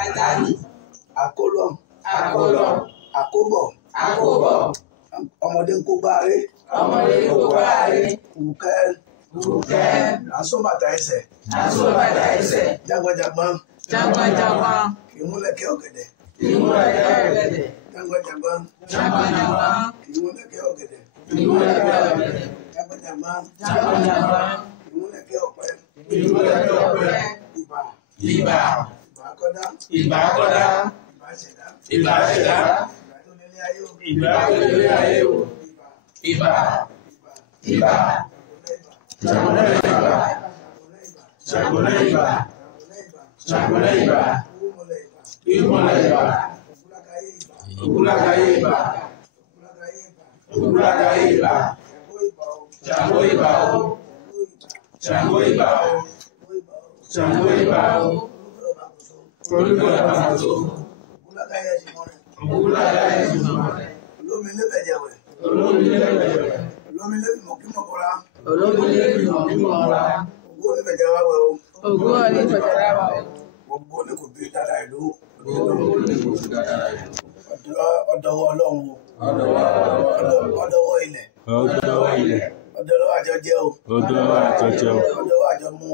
Àdánù. Àkólọ́. Àkóbọ̀. Ọmọdé ń kó gbáre. Kùkẹ́. Àsọ́bàtà ẹsẹ̀. Jágbọ́njágbọ́n. Kì í múlẹ̀kẹ́ ọ̀gẹ̀dẹ̀. Jágbọ́njágbọ́n. Kì í múlẹ̀kẹ́ ọ̀gẹ̀dẹ̀. Jágbọ́njágbọ́n. Kì í múlẹ̀kẹ́ ọ̀pẹ. Ìbà akọ́dá. Ìbà ṣẹ̀dá. Ìbà ayé o. Ìbà. Ṣàgbọ́nlẹ̀ ìbà. Ògúnlákayé ìbà. Ṣàngó ìbà o. Olúkọ̀ ìbàmọ̀tò. Ògúnlákayé ìbà. Olómi lébẹ̀jẹ̀wẹ̀. Olómi lébìmọ̀kímọ̀kọ́ra. Ògún oníbẹ̀jẹ̀wẹ̀ o. Gbogbo ní kò bí dáadáa ìlú. Ọ̀dọ̀wọ́ Ọlọ́run o. Ọ̀dọ̀wọ́ ilẹ̀. Ọ̀dọ̀wọ́ àjọjẹ́ o. Ọ̀dọ̀wọ́ àjọmú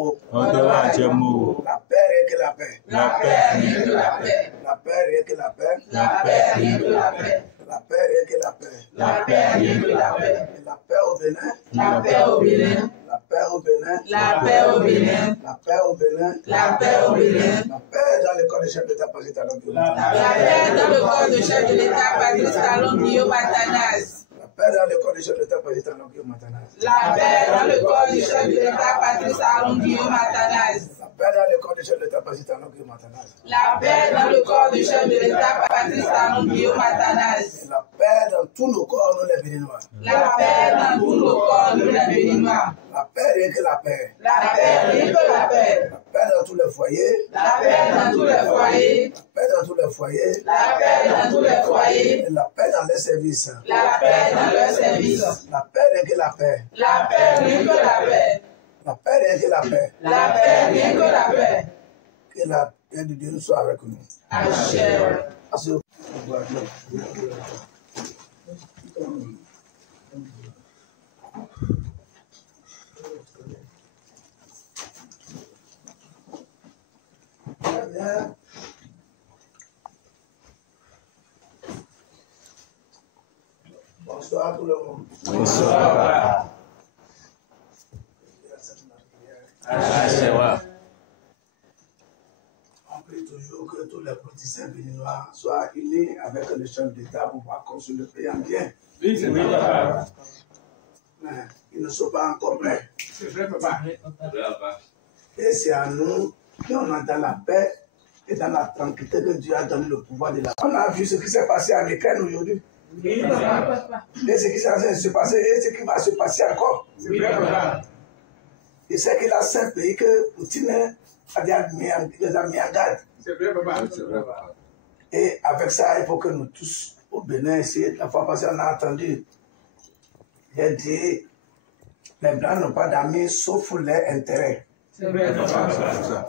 o. La paix, rien que la paix. La paix, rien que la paix. La paix, rien que la paix. La paix, rien que la paix. La paix, rien que la paix. La paix, rien que la paix. La paix au Bénin. La paix au Bénin. La paix au Bénin. La paix au Bénin. La paix au Bénin. La paix au Bénin. La paix dans le corps du chef d'État Patrice Talon Guillaume. La paix dans le corps du chef de l'État Patrice Talon Guillaume Athanas. La paix dans le corps du chef de l'État Patrice Talon Guillaume Athanas. La paix dans le corps du chef de l'État Patrice Talon Guillaume Athanas. La paix dans le corps du chef de l'État Patrice Talon Guillaume Athanas. La paix dans le corps du chef de l'État Patrice Talon Guillaume Athanas. La paix dans tous nos corps, nous les Béninois. La paix dans tous nos corps, nous les Béninois. La paix, rien que la paix. La paix, rien que la paix. La paix dans tous les foyers. La paix dans tous les foyers. La paix dans tous les foyers. La paix dans tous les foyers. Et la paix dans les services. La paix dans les services. La paix, rien que la paix. La paix, rien que la paix. La paix, rien que la paix. La paix, rien que la paix. Que la paix de Dieu soit avec nous. Achille. Bonsoir tout le monde. Bonsoir. On prie toujours que tous les politiciens béninois soient unis avec le chef d'État pour pouvoir construire le pays en bien. Oui, c'est vrai, papa. Mais ils ne sont pas encore prêts. C'est vrai, papa. Et c'est à nous qu'on a dans la paix et dans la tranquillité que Dieu a donné le pouvoir de la paix. On a vu ce qui s'est passé en Ukraine aujourd'hui. Oui, papa. Et ce qui s'est passé et ce qui va se passer encore. C'est vrai, papa. Et c'est qu'il a 5 pays que Poutine les a mis en garde. C'est vrai, papa. C'est vrai, papa. Et avec ça, il faut que nous tous, au Bénin, ici, la fois passée, on a entendu. J'ai dit, les Blancs n'ont pas d'amis sauf leurs intérêts. C'est vrai, papa.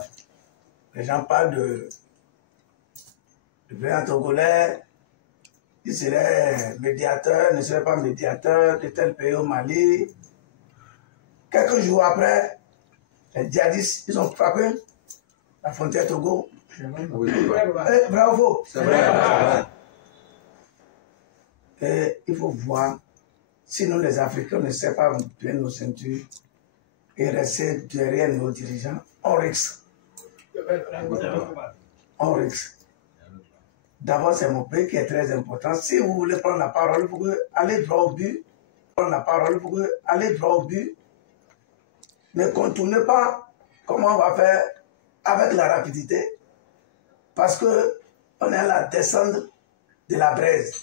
Les gens parlent de pays togolais, ils seraient médiateurs, ne seraient pas médiateurs de tel pays au Mali. Quelques jours après, les djihadistes, ils ont frappé la frontière Togo. Oui, Eh, bravo! c'est vrai. Et il faut voir si nous, les Africains, ne savons pas bien nos ceintures et rester derrière nos dirigeants, on risque. On risque. D'abord, c'est mon pays qui est très important. Si vous voulez prendre la parole, vous pouvez aller droit au but. Prendre la parole, vous pouvez aller droit au but. Ne contournez pas comment on va faire avec la rapidité. Parce qu'on est à la descente de la braise.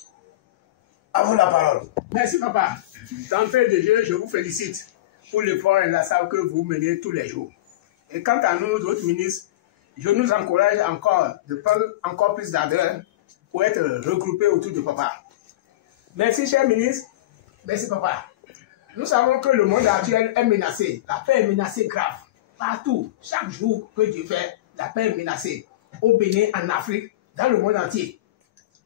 À vous la parole. Merci, papa. D'entrée de jeu, je vous félicite pour l'effort et la salle que vous menez tous les jours. Et quant à nous, autres ministres, je nous encourage encore de prendre encore plus d'ardeur pour être regroupés autour de papa. Merci, cher ministre. Merci, papa. Nous savons que le monde actuel est menacé. La paix est menacée grave. Partout, chaque jour que Dieu fait, la paix est menacée. au Bénin, en Afrique, dans le monde entier.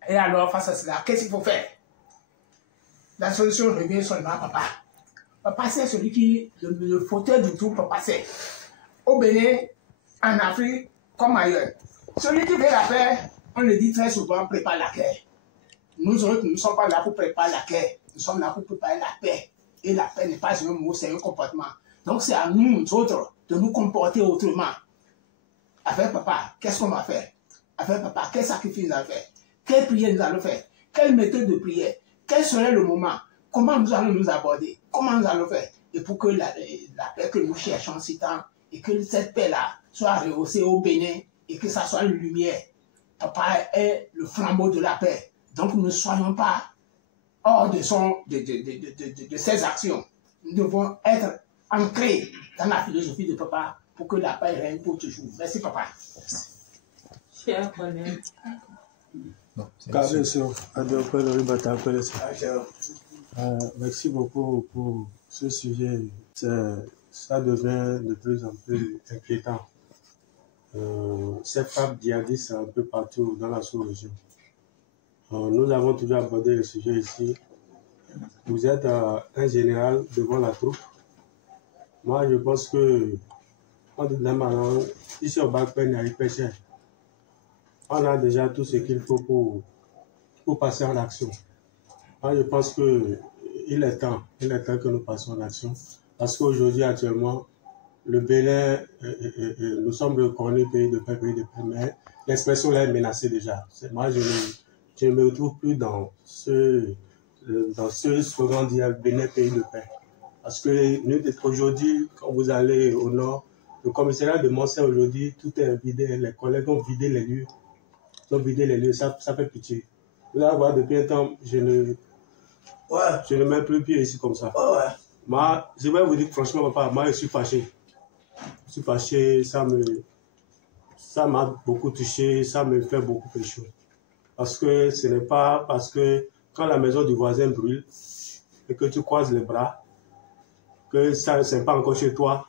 Et alors, face à cela, qu'est-ce qu'il faut faire? La solution revient seulement à papa. Papa, c'est celui qui, le fauteuil du tout, papa, c'est. Au Bénin, en Afrique, comme ailleurs. Celui qui veut la paix, on le dit très souvent, prépare la guerre. Nous autres, nous ne sommes pas là pour préparer la guerre. Nous sommes là pour préparer la paix. Et la paix n'est pas un mot, c'est un comportement. Donc c'est à nous autres de nous comporter autrement. Avec papa, qu'est-ce qu'on va faire? Avec papa, quel sacrifice nous allons faire? Quelle prière nous allons faire? Quelle méthode de prière? Quel serait le moment? Comment nous allons nous aborder? Comment nous allons faire? Et pour que la paix que nous cherchons si tant, et que cette paix-là soit rehaussée au Bénin, et que ça soit une lumière. Papa est le flambeau de la paix. Donc ne soyons pas hors de ses actions. Nous devons être ancrés dans la philosophie de papa pour que la paix règne pour toujours. Merci papa. Chers collègues. Merci beaucoup pour ce sujet. Ça devient de plus en plus inquiétant. Cette frappe djihadiste un peu partout dans la sous-région. Nous avons toujours abordé le sujet ici. Vous êtes un général devant la troupe. Moi, je pense que ici au Bac-Pen, il y a pêché. On a déjà tout ce qu'il faut pour passer en action. Moi, je pense qu'il est temps que nous passions en action. Parce qu'aujourd'hui, actuellement, le Bénin, nous sommes reconnus pays de paix, mais l'expression là est menacée déjà. Moi, je ne me retrouve plus dans ce slogan dit Bénin, pays de paix. Parce que aujourd'hui, quand vous allez au nord, le commissariat de Montserrat aujourd'hui, tout est vidé, les collègues ont vidé les lieux. Ça fait pitié. Vous allez voir, depuis un temps, je ne mets plus pied ici comme ça. Moi, je vais vous dire franchement, papa, moi je suis fâché. Je suis fâché, ça m'a beaucoup touché, ça me fait beaucoup pécho. Parce que ce n'est pas parce que quand la maison du voisin brûle et que tu croises les bras, que ça n'est pas encore chez toi,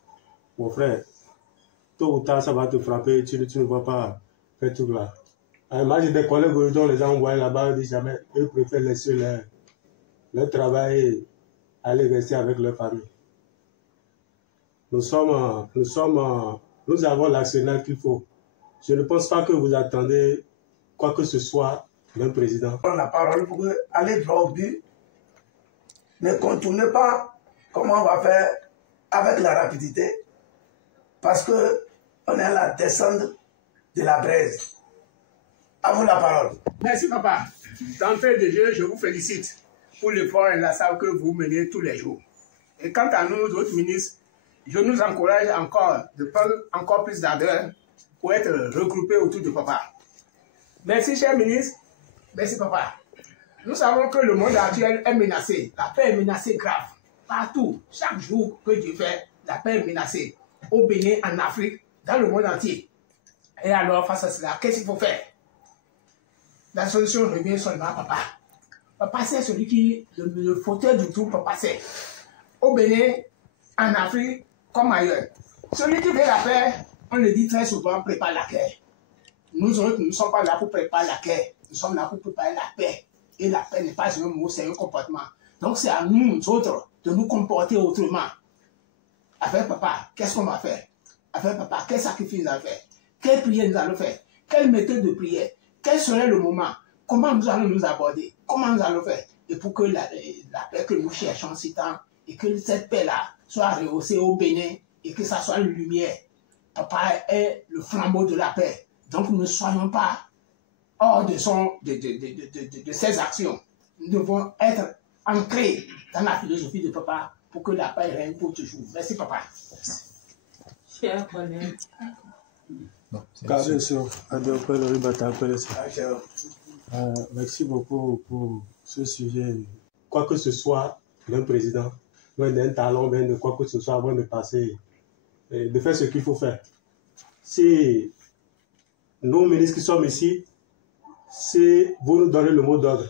mon frère. Tôt ou tard, ça va te frapper, tu ne vas pas faire tout là. Moi, j'ai des collègues aujourd'hui, on les a envoyés là-bas, ils disent jamais, eux préfèrent laisser leur travail et aller rester avec leur famille. Nous avons l'arsenal qu'il faut. Je ne pense pas que vous attendez quoi que ce soit d'un président. Prendre la parole pour aller droit au but. Ne contournez pas comment on va faire avec la rapidité. Parce qu'on est à la descente de la braise. À vous la parole. Merci papa. D'entrée de jeu, je vous félicite pour l'effort inlassable que vous menez tous les jours. Et quant à nous, autres ministres, je nous encourage encore de prendre encore plus d'ardeur pour être regroupés autour de papa. Merci, cher ministre. Merci, papa. Nous savons que le monde actuel est menacé. La paix est menacée grave. Partout, chaque jour que Dieu fait, la paix est menacée. Au Bénin, en Afrique, dans le monde entier. Et alors, face à cela, qu'est-ce qu'il faut faire? La solution revient seulement à papa. Papa, c'est celui qui, le fauteuil du tout, papa, c'est. Au Bénin, en Afrique, comme ailleurs. Celui qui veut la paix, on le dit très souvent, prépare la guerre. Nous autres, nous ne sommes pas là pour préparer la guerre. Nous sommes là pour préparer la paix. Et la paix n'est pas un mot, c'est un comportement. Donc c'est à nous autres de nous comporter autrement. Avec papa, qu'est-ce qu'on va faire? Avec papa, quel sacrifice nous allons faire? Quelle prière nous allons faire? Quelle méthode de prière? Quel serait le moment? Comment nous allons nous aborder? Comment nous allons faire? Et pour que la paix que nous cherchons si tant, et que cette paix-là soit rehaussée au Bénin, et que ça soit une lumière. Papa est le flambeau de la paix. Donc ne soyons pas hors de ses actions. Nous devons être ancrés dans la philosophie de papa pour que la paix règne pour toujours. Merci papa. Chers collègues. Merci beaucoup pour ce sujet. Quoi que ce soit d'un président, d'un talent, de quoi que ce soit avant de passer, de faire ce qu'il faut faire. Si nous, ministres qui sommes ici, si vous nous donnez le mot d'ordre,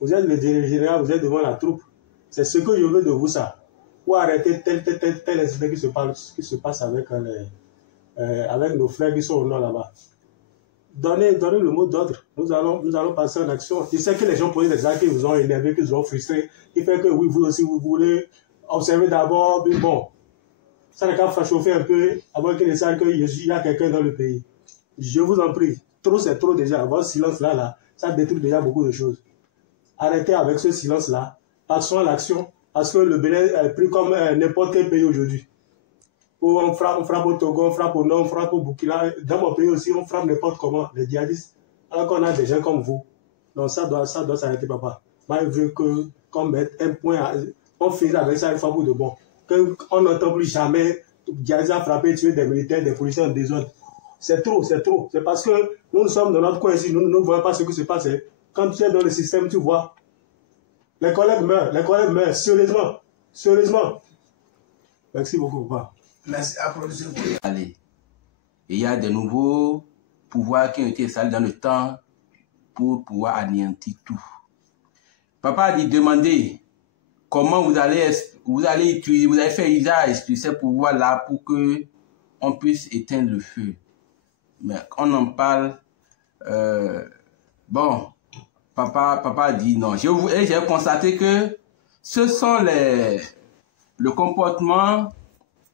vous êtes le général, vous êtes devant la troupe, c'est ce que je veux de vous, ça. Ou arrêter tel incident qui se passe avec nos frères qui sont au nord là-bas. donnez le mot d'ordre. Nous allons passer en action. Je sais que les gens posent des actes qui vous ont énervé, qui vous ont frustré, qui fait que oui, vous aussi, vous voulez observer d'abord, mais bon, ça n'a qu'à chauffer un peu avant qu'il ne sache qu'il y a quelqu'un dans le pays. Je vous en prie, trop c'est trop déjà. Votre silence-là, ça détruit déjà beaucoup de choses. Arrêtez avec ce silence-là. Passons à l'action, parce que le Bénin est pris comme n'importe quel pays aujourd'hui. On frappe au Togo, on frappe au Nord, on frappe au Burkina. Dans mon pays aussi, on frappe n'importe comment, les djihadistes. Alors qu'on a des gens comme vous. Donc ça doit s'arrêter, papa. Moi, je veux qu'on mette un point, on finit avec ça une fois pour de bon. Qu'on n'entend plus jamais djihadistes à frapper, tuer des militaires, des policiers en désordre. C'est trop, c'est trop. C'est parce que nous sommes dans notre coin ici, nous ne voyons pas ce qui se passe. Quand tu es dans le système, tu vois. Les collègues meurent, sérieusement. Merci beaucoup, papa. Merci, applaudissez-vous. Allez. Et il y a de nouveaux pouvoirs qui ont été installés dans le temps pour pouvoir anéantir tout. Papa a dit demander comment vous allez utiliser, vous allez faire usage de ces pouvoirs-là pour que on puisse éteindre le feu. Mais on en parle. Bon, papa a dit non. J'ai constaté que ce sont le comportement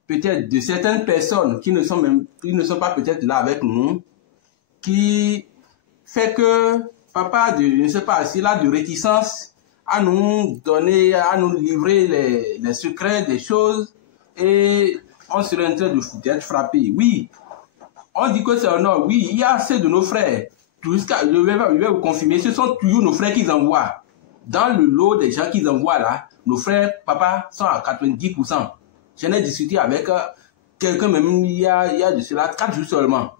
peut-être de certaines personnes qui ne sont pas peut-être là avec nous, qui fait que papa, je ne sais pas, s'il a de réticence à nous donner, à nous livrer les secrets des choses, et on serait en train d'être frappé. Oui, on dit que c'est un ordre. Oui, il y a assez de nos frères. Je vais vous confirmer, ce sont toujours nos frères qu'ils envoient. Dans le lot des gens qu'ils envoient là, nos frères, papa, sont à 90%. J'en ai discuté avec quelqu'un même il y a de cela 4 jours seulement.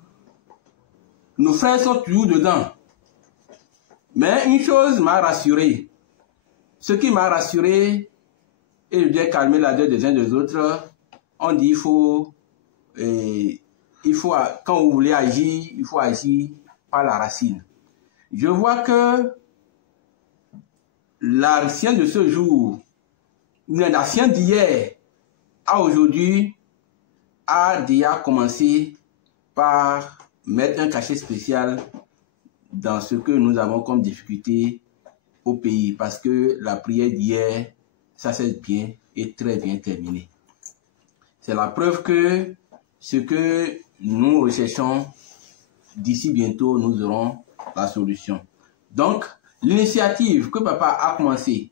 Nos frères sont toujours dedans. Mais une chose m'a rassuré. Ce qui m'a rassuré, et je viens calmer la gueule des uns des autres, on dit quand vous voulez agir, il faut agir par la racine. Je vois que l'ancien de ce jour, l'ancien d'hier, à aujourd'hui, a déjà commencé par mettre un cachet spécial dans ce que nous avons comme difficulté au pays, parce que la prière d'hier, ça s'est bien et très bien terminé. C'est la preuve que ce que nous recherchons, d'ici bientôt, nous aurons la solution. Donc, l'initiative que papa a commencé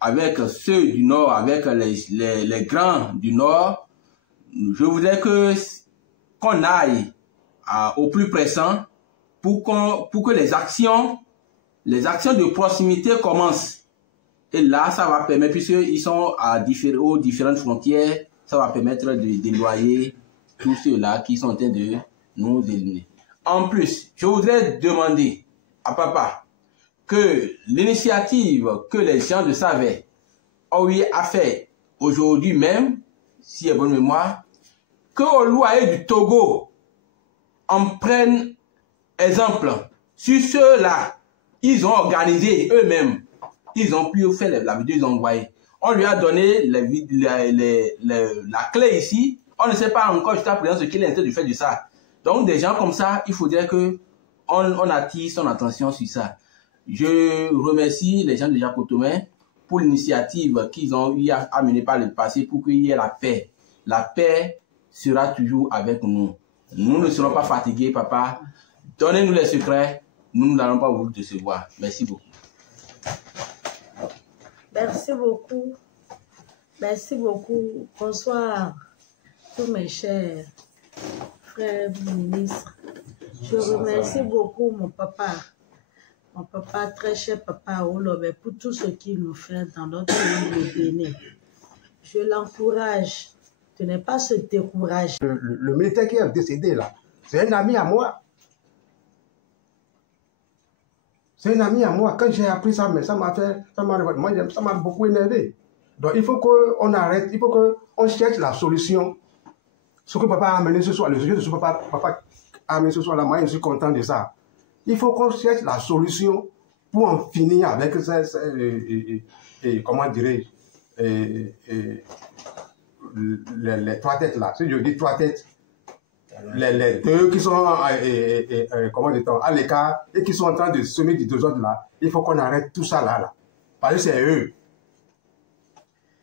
avec ceux du Nord, avec les grands du Nord, je voudrais qu'on aille au plus pressant pour que les actions de proximité commencent. Et là, ça va permettre, puisqu'ils sont aux différentes frontières, ça va permettre de déloyer tous ceux-là qui sont en train de nous éliminer. En plus, je voudrais demander à papa que l'initiative que les gens de Savet ont eu à faire aujourd'hui même, si est bonne mémoire, qu'au loyer du Togo, on prenne exemple sur ceux-là. Ils ont organisé eux-mêmes. Ils ont pu faire la vidéo, ils ont envoyé. On lui a donné la clé ici. On ne sait pas encore jusqu'à présent ce qu'il est en train de faire de ça. Donc, des gens comme ça, il faudrait qu'on attire son attention sur ça. Je remercie les gens de Jacotomain pour l'initiative qu'ils ont eu à mener par le passé pour qu'il y ait la paix. La paix sera toujours avec nous. Nous ne serons pas fatigués, papa. Donnez-nous les secrets. Nous n'allons pas vous décevoir. Merci beaucoup. Merci beaucoup. Merci beaucoup. Bonsoir, tous mes chers frères ministres. Je remercie beaucoup mon papa, très cher papa Olobe, pour tout ce qu'il nous fait dans notre pays de Bénin. Je l'encourage de ne pas se décourager. Le militaire qui est décédé là, c'est un ami à moi. C'est un ami à moi. Quand j'ai appris ça, mais ça m'a beaucoup énervé. Donc il faut qu'on arrête, il faut qu'on cherche la solution. Ce que papa a amené ce soir, le sujet de ce que papa a amené ce soir là, moi je suis content de ça. Il faut qu'on cherche la solution pour en finir avec comment dirais-je, les trois têtes là. Si je dis trois têtes, les deux qui sont comment dit-on, à l'écart et qui sont en train de semer du désordre là, il faut qu'on arrête tout ça là. Parce que c'est eux.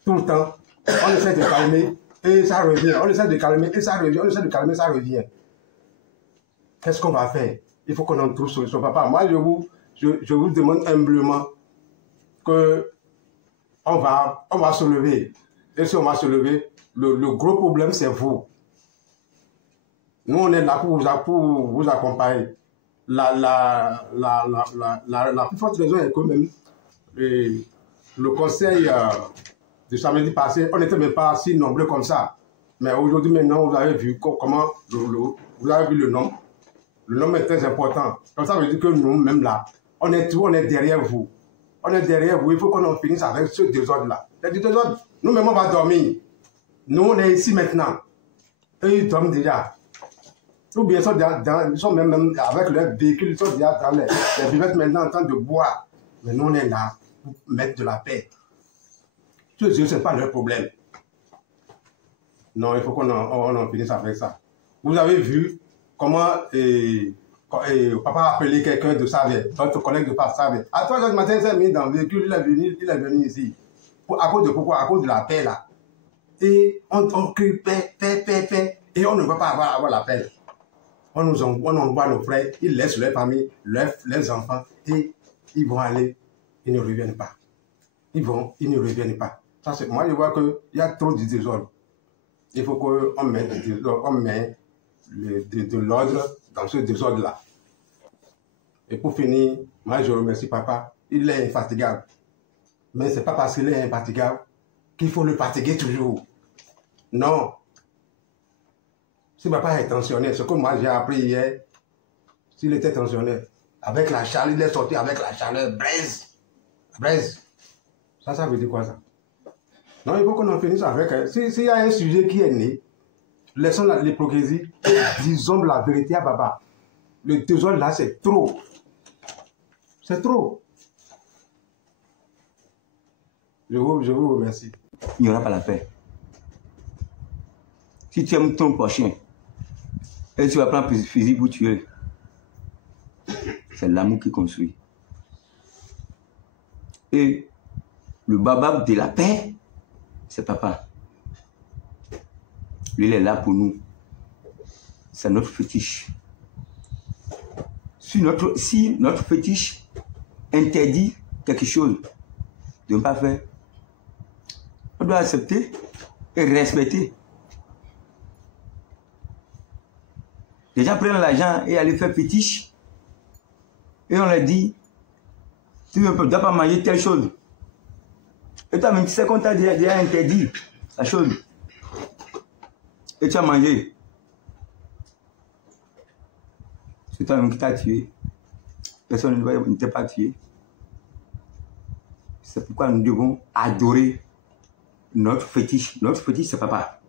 Tout le temps, on essaie de calmer et ça revient. On essaie de calmer et ça revient. On essaie de calmer et ça revient. Qu'est-ce qu'on va faire? Il faut qu'on en trouve solution. Papa, moi je vous demande humblement que on va se lever. Et si on va se lever, le gros problème c'est vous. Nous on est là pour vous accompagner. La plus forte raison est que même le conseil de samedi passé, on n'était même pas si nombreux comme ça. Mais aujourd'hui maintenant, vous avez vu comment vous avez vu le nombre. Le nombre est très important. Donc ça veut dire que nous, même là, on est derrière vous. On est derrière vous. Il faut qu'on en finisse avec ce désordre-là. C'est du désordre. Nous-mêmes, on va dormir. Nous, on est ici maintenant. Eux, ils dorment déjà. Ou bien ils sont même avec leur véhicule, ils sont déjà dans les buvettes maintenant en train de boire. Mais nous, on est là pour mettre de la paix. Ce n'est pas leur problème. Non, il faut qu'on en finisse avec ça. Vous avez vu comment papa a appelé quelqu'un de Savé, votre collègue de Savé. À 3 heures du matin, il s'est mis dans le véhicule, il est venu ici. À cause de pourquoi? À cause de la paix là. Et on crie paix, paix, paix, paix. Et on ne va pas avoir la paix. On envoie nos frères, ils laissent leur famille, leurs enfants, et ils vont aller, ils ne reviennent pas. Ils ne reviennent pas. Ça, moi, je vois qu'il y a trop de désordre. Il faut qu'on mette de l'ordre dans ce désordre-là. Et pour finir, moi, je remercie papa. Il est infatigable. Mais ce n'est pas parce qu'il est infatigable qu'il faut le fatiguer toujours. Non. Si papa est tensionnaire, ce que moi j'ai appris hier, s'il était tensionnaire, avec la chaleur, il est sorti avec la chaleur, braise. Ça veut dire quoi ça? Non, il faut qu'on en finisse avec. S'il y a un sujet qui est né, laissons l'hypocrisie, disons la vérité à papa. Le désordre là, c'est trop. C'est trop. Je vous remercie. Il n'y aura pas la paix. Si tu aimes ton prochain, et tu vas prendre un fusil pour tuer, c'est l'amour qui construit. Et le babab de la paix, c'est papa. Lui, il est là pour nous. C'est notre fétiche. Si notre fétiche interdit quelque chose de ne pas faire, on doit accepter et respecter. Les gens prennent l'argent et aller faire fétiche. Et on leur dit, tu ne dois pas manger telle chose. Et toi, même tu sais qu'on t'a déjà interdit la chose. Et tu as mangé. C'est toi-même qui t'as tué. Personne ne t'a pas tué. C'est pourquoi nous devons adorer notre fétiche. Notre fétiche, c'est papa.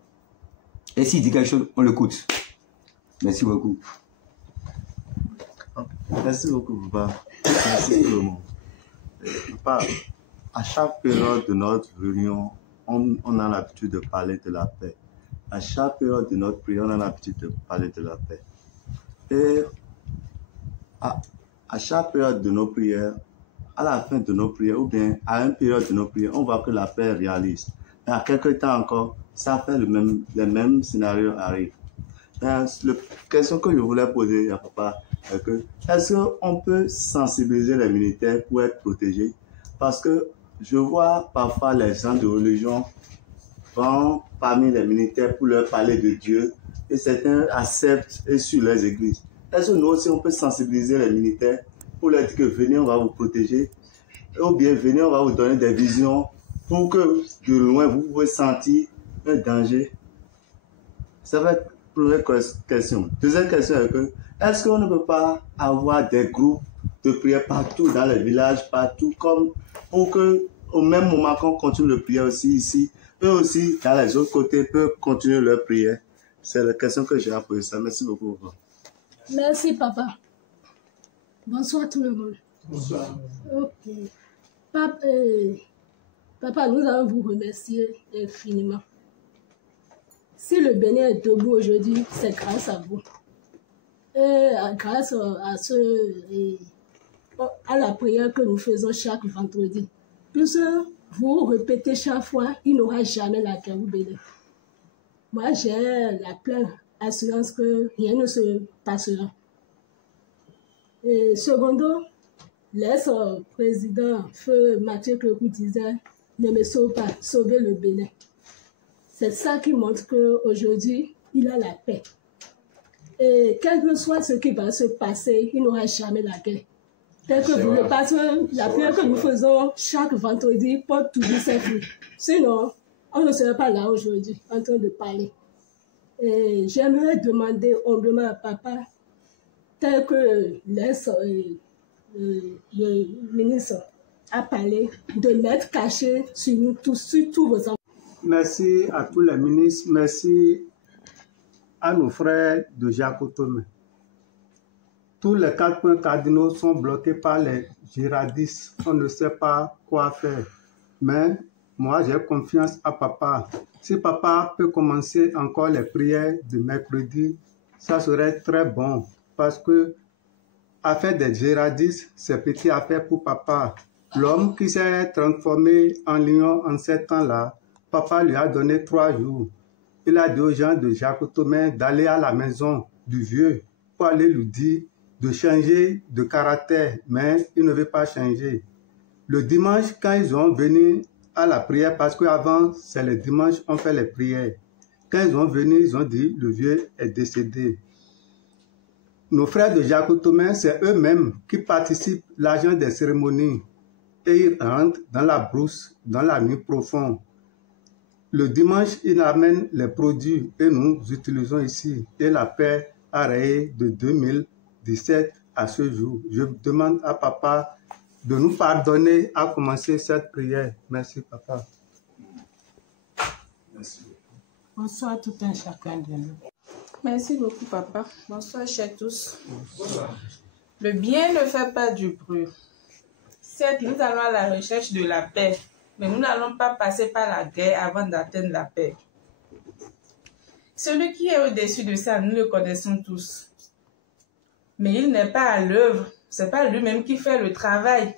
Et s'il dit quelque chose, on l'écoute. Merci beaucoup. Merci beaucoup, papa. Merci tout le monde. Papa, à chaque période de notre réunion, on a l'habitude de parler de la paix. À chaque période de notre prière, on a l'habitude de parler de la paix. Et à chaque période de nos prières, à la fin de nos prières, ou bien à une période de nos prières, on voit que la paix réalise. Et à quelques temps encore, ça fait les mêmes scénarios arrivent. La question que je voulais poser à papa est que est-ce qu'on peut sensibiliser les militaires pour être protégés? Parce que je vois parfois les gens de religion vont parmi les militaires pour leur parler de Dieu et certains acceptent et suivent les églises. Est-ce que nous aussi on peut sensibiliser les militaires pour leur dire que venez on va vous protéger ou bien venez on va vous donner des visions pour que de loin vous pouvez sentir un danger? Ça va être première question. Deuxième question est que est-ce qu'on ne peut pas avoir des groupes de prière partout dans les villages, partout, comme pour que au même moment qu'on continue de prier aussi ici, eux aussi dans les autres côtés peuvent continuer leur prière? C'est la question que j'ai à poser ça. Merci beaucoup. Merci papa. Bonsoir tout le monde. Bonsoir. Ok. Papa, nous allons vous remercier infiniment. Si le Bénin est debout aujourd'hui, c'est grâce à vous. Et grâce à la prière que nous faisons chaque vendredi. Puisque vous répétez chaque fois, il n'y aura jamais la guerre au Bénin. Moi, j'ai la pleine assurance que rien ne se passera. Et secondo, l'ex-président Feu Mathieu Clecou disait « Ne me sauve pas, sauvez le Bénin ». C'est ça qui montre qu'aujourd'hui, il a la paix. Et quel que soit ce qui va se passer, il n'y aura jamais la guerre. Tel que vous le passez, la prière que nous faisons chaque vendredi porte toujours ses fruits. Sinon, on ne serait pas là aujourd'hui en train de parler. Et j'aimerais demander humblement à papa, tel que le ministre a parlé, de mettre caché sur nous tous, sur tous vos enfants. Merci à tous les ministres, merci à nos frères de Jacotomé. Tous les 4 points cardinaux sont bloqués par les djihadistes. On ne sait pas quoi faire. Mais moi, j'ai confiance à papa. Si papa peut commencer encore les prières de mercredi, ça serait très bon. Parce que affaire des djihadistes, c'est petite affaire pour papa. L'homme qui s'est transformé en lion en 7 ans-là, papa lui a donné 3 jours. Il a dit aux gens de Jacotomé d'aller à la maison du vieux pour aller lui dire de changer de caractère, mais il ne veut pas changer. Le dimanche, quand ils ont venu à la prière, parce qu'avant, c'est le dimanche, on fait les prières. Quand ils ont venu, ils ont dit le vieux est décédé. Nos frères de Jacotomé, c'est eux-mêmes qui participent à l'argent des cérémonies. Et ils rentrent dans la brousse, dans la nuit profonde. Le dimanche, ils amènent les produits et nous utilisons ici. Et la paix a rayé de 2017 à ce jour. Je demande à papa de nous pardonner à commencer cette prière. Merci, papa. Merci. Bonsoir à tout un chacun de nous. Merci beaucoup, papa. Bonsoir, chers tous. Le bien ne fait pas du bruit. Certes, nous allons à la recherche de la paix, mais nous n'allons pas passer par la guerre avant d'atteindre la paix. Celui qui est au-dessus de ça, nous le connaissons tous. Mais il n'est pas à l'œuvre. Ce n'est pas lui-même qui fait le travail.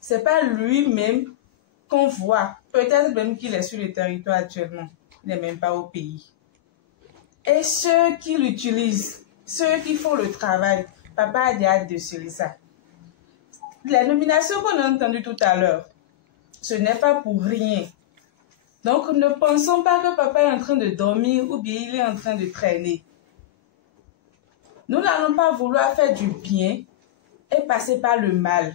Ce n'est pas lui-même qu'on voit. Peut-être même qu'il est sur le territoire actuellement. Il n'est même pas au pays. Et ceux qui l'utilisent, ceux qui font le travail, papa a déjà décelé ça. La nomination qu'on a entendue tout à l'heure, ce n'est pas pour rien. Donc ne pensons pas que papa est en train de dormir ou bien il est en train de traîner. Nous n'allons pas vouloir faire du bien et passer par le mal.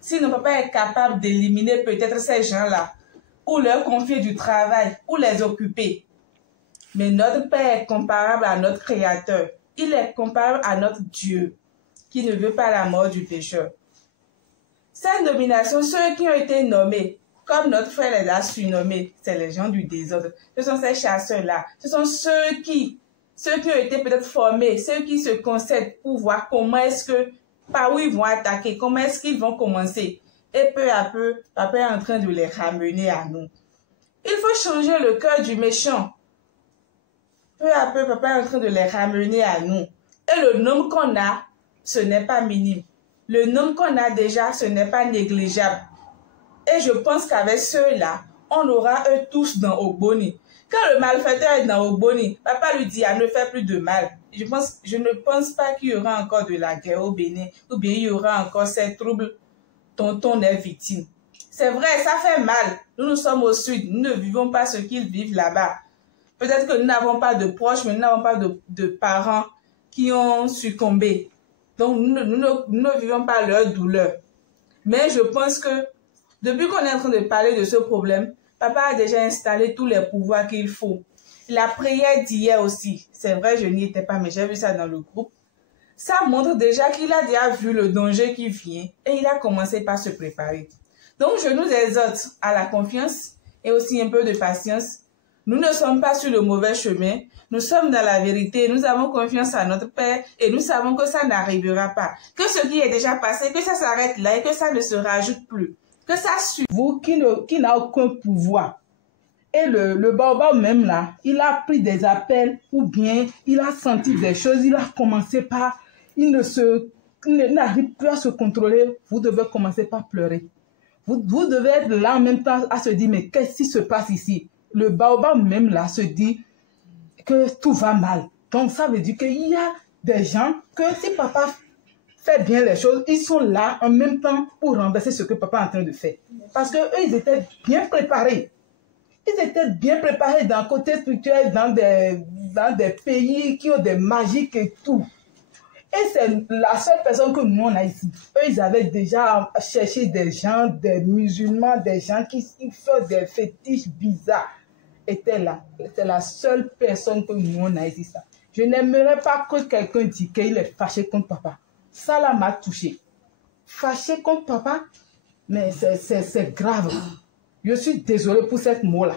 Sinon papa est capable d'éliminer peut-être ces gens-là, ou leur confier du travail, ou les occuper. Mais notre Père est comparable à notre Créateur. Il est comparable à notre Dieu, qui ne veut pas la mort du pécheur. Cette nomination, ceux qui ont été nommés, comme notre frère les a surnommés, c'est les gens du désordre. Ce sont ces chasseurs-là. Ce sont ceux qui ont été peut-être formés, ceux qui se concèdent pour voir comment est-ce que, par où ils vont attaquer, comment est-ce qu'ils vont commencer. Et peu à peu, papa est en train de les ramener à nous. Il faut changer le cœur du méchant. Peu à peu, papa est en train de les ramener à nous. Et le nombre qu'on a, ce n'est pas minime. Le nombre qu'on a déjà, ce n'est pas négligeable. Et je pense qu'avec ceux-là, on aura eux tous dans Ogboni. Quand le malfaiteur est dans Ogboni, papa lui dit, ne fais plus de mal. Je ne pense pas qu'il y aura encore de la guerre au Bénin, ou bien il y aura encore ces troubles dont on est victime. C'est vrai, ça fait mal. Nous sommes au sud, nous ne vivons pas ce qu'ils vivent là-bas. Peut-être que nous n'avons pas de proches, mais nous n'avons pas de parents qui ont succombé. Donc, nous ne vivons pas leur douleur. Mais je pense que depuis qu'on est en train de parler de ce problème, papa a déjà installé tous les pouvoirs qu'il faut. La prière d'hier aussi, c'est vrai, je n'y étais pas, mais j'ai vu ça dans le groupe. Ça montre déjà qu'il a déjà vu le danger qui vient et il a commencé par se préparer. Donc, je nous exhorte à la confiance et aussi un peu de patience. Nous ne sommes pas sur le mauvais chemin. Nous sommes dans la vérité. Nous avons confiance à notre Père et nous savons que ça n'arrivera pas. Que ce qui est déjà passé, que ça s'arrête là et que ça ne se rajoute plus. Que ça suit vous qui n'a aucun pouvoir. Et le baobab même là, il a pris des appels ou bien il a senti des choses, il a commencé par, il n'arrive plus à se contrôler, vous devez commencer par pleurer. Vous devez être là en même temps à se dire, mais qu'est-ce qui se passe ici? Le baobab même là se dit que tout va mal. Donc ça veut dire qu'il y a des gens que si papa fait bien les choses, ils sont là en même temps pour renverser ce que papa est en train de faire. Parce qu'eux, ils étaient bien préparés. Ils étaient bien préparés dans le côté spirituel, dans des pays qui ont des magiques et tout. Et c'est la seule personne que nous, on a ici. Eux, ils avaient déjà cherché des gens, des musulmans, des gens qui font des fétiches bizarres. Étaient là. C'est la seule personne que nous, on a ici. Ça. Je n'aimerais pas que quelqu'un dise qu'il est fâché contre papa. Ça, là, m'a touché. Fâché contre papa, mais c'est grave. Je suis désolée pour cette mot-là.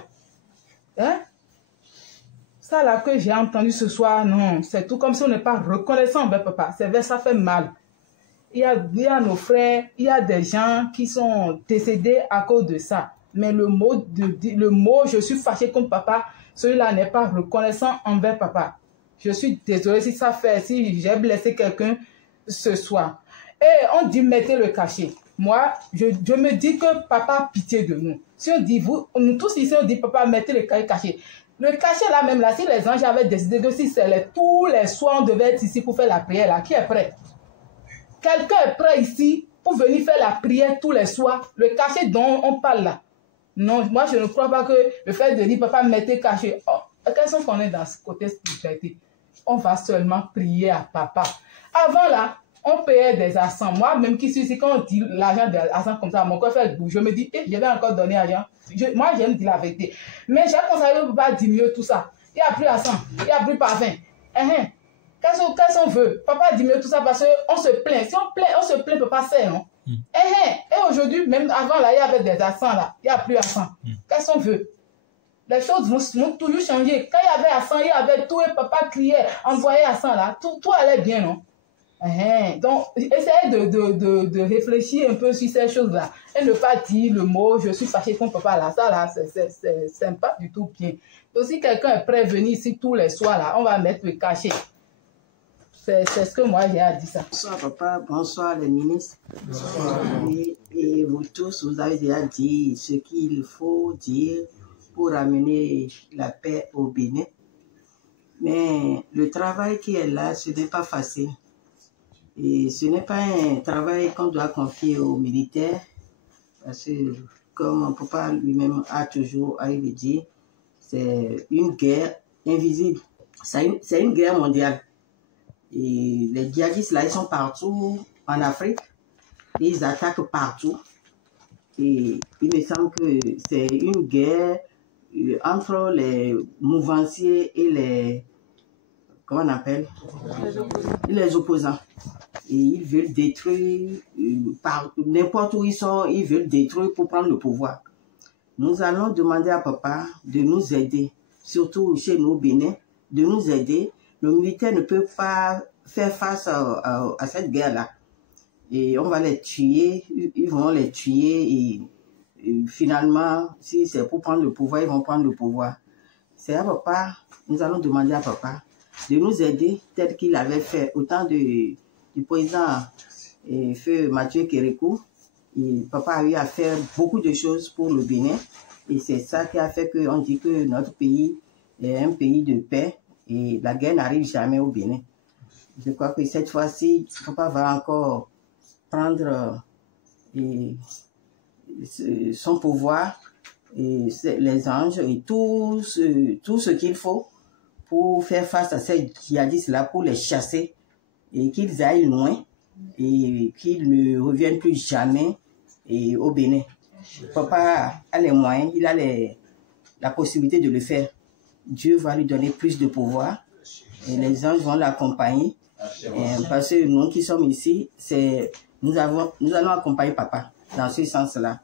Hein? Ça là que j'ai entendu ce soir, non, c'est tout comme si on n'est pas reconnaissant envers papa. C'est vrai, ça fait mal. Il y a nos frères, il y a des gens qui sont décédés à cause de ça. Mais le mot je suis fâché contre papa, celui-là n'est pas reconnaissant envers papa. Je suis désolée si j'ai blessé quelqu'un ce soir. Et on dit mettez le cachet. Moi, je me dis que papa a pitié de nous. Si on dit, nous tous ici, on dit papa mettez le cachet. Le cachet là même là, si les anges avaient décidé que si c'est tous les soirs on devait être ici pour faire la prière là, qui est prêt? Quelqu'un est prêt ici pour venir faire la prière tous les soirs? Le cachet dont on parle là. Non, moi je ne crois pas que le fait de dire papa mettez cachet. Oh, qu'est-ce qu'on est dans ce côté spiritualité? On va seulement prier à papa. Avant là, on payait des accents. Moi, même qui suis ici, quand on dit l'argent des accents comme ça, mon corps fait bouge. Je me dis, je vais encore donner l'argent. Moi, j'aime dire la vérité. Mais j'ai pensé que papa diminuer tout ça. Il n'y a plus accent, il n'y a plus parfum. Qu'est-ce qu'on veut? Papa diminuer tout ça parce qu'on se plaint. Si on se plaint, papa sait, non? Et aujourd'hui, même avant, là, il y avait des accents, là. Il n'y a plus d'accent. Qu'est-ce qu'on veut? Les choses vont toujours changer. Quand il y avait accent, il y avait tout, et papa criait, envoyait accent, là. Tout allait bien, non? Donc, essayez de réfléchir un peu sur ces choses-là et ne pas dire le mot je suis fâché contre papa là. Ça là, c'est pas du tout bien. Donc, si quelqu'un est prêt à venir ici tous les soirs là, on va mettre le cachet. C'est ce que moi j'ai à dire ça. Bonsoir papa, bonsoir les ministres. Et vous tous, vous avez déjà dit ce qu'il faut dire pour amener la paix au Bénin. Mais le travail qui est là, ce n'est pas facile. Et ce n'est pas un travail qu'on doit confier aux militaires, parce que, comme mon papa lui-même a toujours à le dire, c'est une guerre invisible. C'est une guerre mondiale. Et les djihadistes, là, ils sont partout en Afrique. Et ils attaquent partout. Et il me semble que c'est une guerre entre les mouvanciers et les... Comment on appelle? Les opposants. Et ils veulent détruire, n'importe où ils sont, ils veulent détruire pour prendre le pouvoir. Nous allons demander à papa de nous aider, surtout chez nous au Bénin, de nous aider. Les militaires ne peuvent pas faire face à cette guerre-là. Et on va les tuer, ils vont les tuer et finalement, si c'est pour prendre le pouvoir, ils vont prendre le pouvoir. C'est à papa, nous allons demander à papa de nous aider tel qu'il avait fait au temps du président feu Mathieu Kérékou. Et papa a eu à faire beaucoup de choses pour le Bénin et c'est ça qui a fait qu'on dit que notre pays est un pays de paix et la guerre n'arrive jamais au Bénin. Je crois que cette fois-ci, papa va encore prendre son pouvoir et les anges et tout ce qu'il faut pour faire face à ces djihadistes-là, pour les chasser et qu'ils aillent loin et qu'ils ne reviennent plus jamais au Bénin. Papa a les moyens, il a la possibilité de le faire. Dieu va lui donner plus de pouvoir et les anges vont l'accompagner. Parce que nous qui sommes ici, nous allons accompagner papa dans ce sens-là.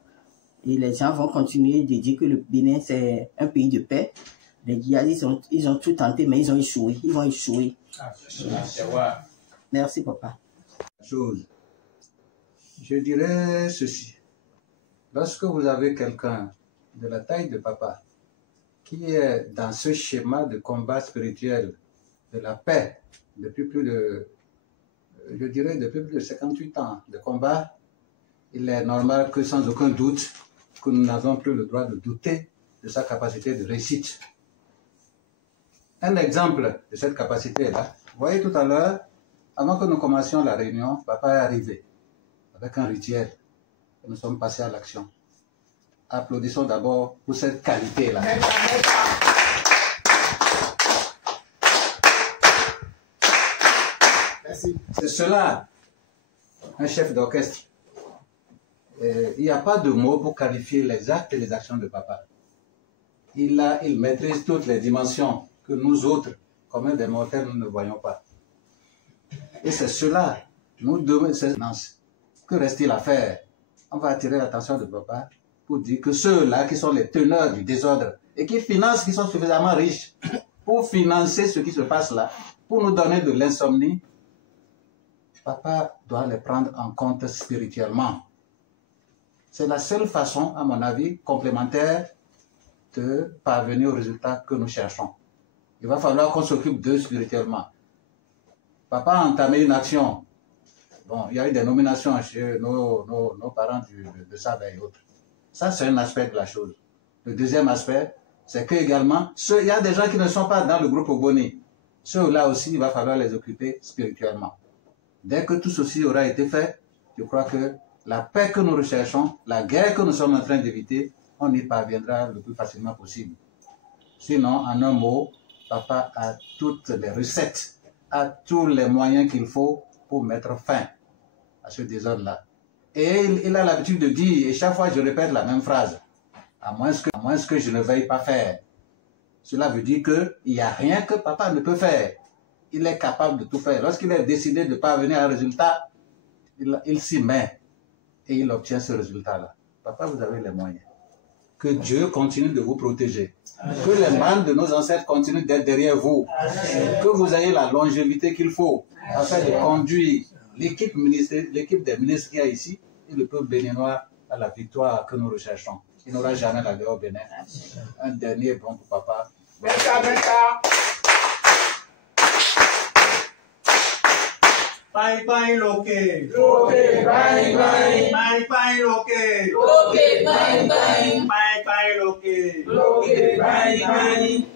Et les gens vont continuer de dire que le Bénin, c'est un pays de paix. Les djihadistes, ils ont tout tenté, mais ils ont échoué. Ils vont échouer. Merci, papa. Je dirais ceci. Lorsque vous avez quelqu'un de la taille de papa qui est dans ce schéma de combat spirituel de la paix depuis plus de, je dirais, depuis plus de 58 ans de combat, il est normal que sans aucun doute, que nous n'avons plus le droit de douter de sa capacité de réussite. Un exemple de cette capacité-là, vous voyez tout à l'heure, avant que nous commencions la réunion, papa est arrivé avec un rituel. Et nous sommes passés à l'action. Applaudissons d'abord pour cette qualité-là. C'est cela, un chef d'orchestre. Il n'y a pas de mots pour qualifier les actes et les actions de papa. Il maîtrise toutes les dimensions que nous autres, comme des mortels, nous ne voyons pas. Et c'est cela, nous devons, que reste-t-il à faire? On va attirer l'attention de papa pour dire que ceux-là qui sont les teneurs du désordre et qui financent, qui sont suffisamment riches pour financer ce qui se passe là, pour nous donner de l'insomnie, papa doit les prendre en compte spirituellement. C'est la seule façon, à mon avis, complémentaire de parvenir au résultat que nous cherchons. Il va falloir qu'on s'occupe d'eux spirituellement. Papa a entamé une action. Bon, il y a eu des nominations chez nos parents de Saba et autres. Ça, c'est un aspect de la chose. Le deuxième aspect, c'est que également, il y a des gens qui ne sont pas dans le groupe Ogboni. Ceux-là aussi, il va falloir les occuper spirituellement. Dès que tout ceci aura été fait, je crois que la paix que nous recherchons, la guerre que nous sommes en train d'éviter, on y parviendra le plus facilement possible. Sinon, en un mot, papa a toutes les recettes, a tous les moyens qu'il faut pour mettre fin à ce désordre-là. Et il a l'habitude de dire, et chaque fois je répète la même phrase, à moins que je ne veuille pas faire. Cela veut dire qu'il n'y a rien que papa ne peut faire. Il est capable de tout faire. Lorsqu'il est décidé de parvenir à un résultat, il s'y met et il obtient ce résultat-là. Papa, vous avez les moyens. Que Dieu continue de vous protéger. Que les mains de nos ancêtres continuent d'être derrière vous. Que vous ayez la longévité qu'il faut afin de conduire l'équipe des ministres qu'il y a ici et le peuple béninois à la victoire que nous recherchons. Il n'aura jamais la guerre au Bénin. Un dernier bon pour papa. Bye bye loke. Loke bye bye. Bye bye loke. Loke bye bye. Bye bye loke. Loke bye bye.